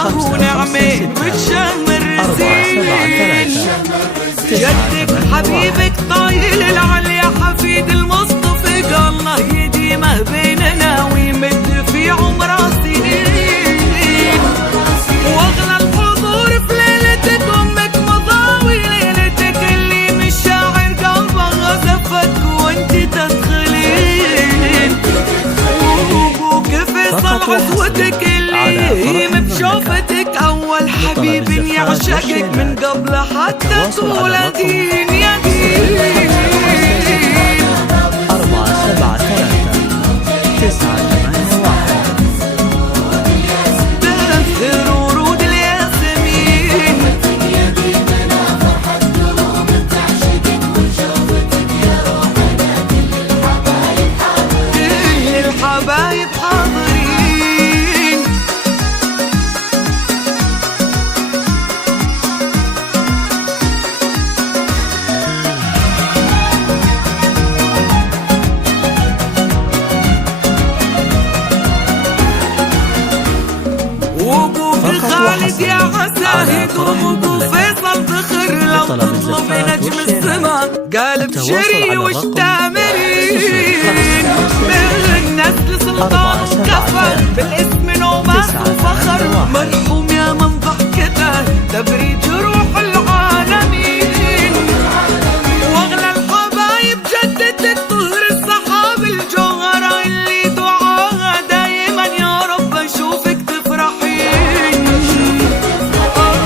الله ونعمه بتشمر الزين. جدك حبيبك طايل العلي حفيد المصطفى، قال الله يديمه بيننا ويمد في عمره سنين. واغلى الحضور في ليلتك امك مضاوي ليلتك، اللي من الشاعر قلبه غزفك وانت تدخلين. وابوك فيصل عزوتك اللي بشوفتك اول حبيب يعشقك من قبل حتى تولدين يا دين. 4 7 3 9 8 1 تأثر ورود الياسمين. كل الحبايب حاضرين. وابوك خالد يا عساهد، وابوك فيصل فخر لو تطلب نجم السما قالب شري واشتامرين. من نسل سلطان وكفر بالاسم نوبات وفخر، مرحوم يا من ضحكته تبري جروح العالمين. واغلى الحبايب جدتك طهر الصحاب الجوهرة، اللي دعاها دايما يا رب اشوفك تفرحين.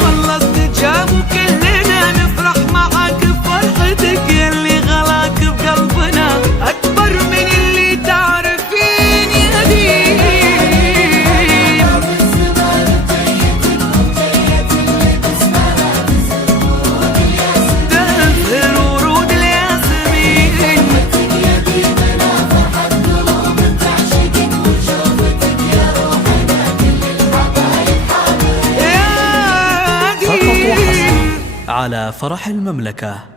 الله استجاب وكلنا نفرح معاك بفرحتك، يلي غلاك بقلبنا اكبر من اللي تعرفين يا دين. تأثر ورود الياسمين. يا دين على فرح المملكة.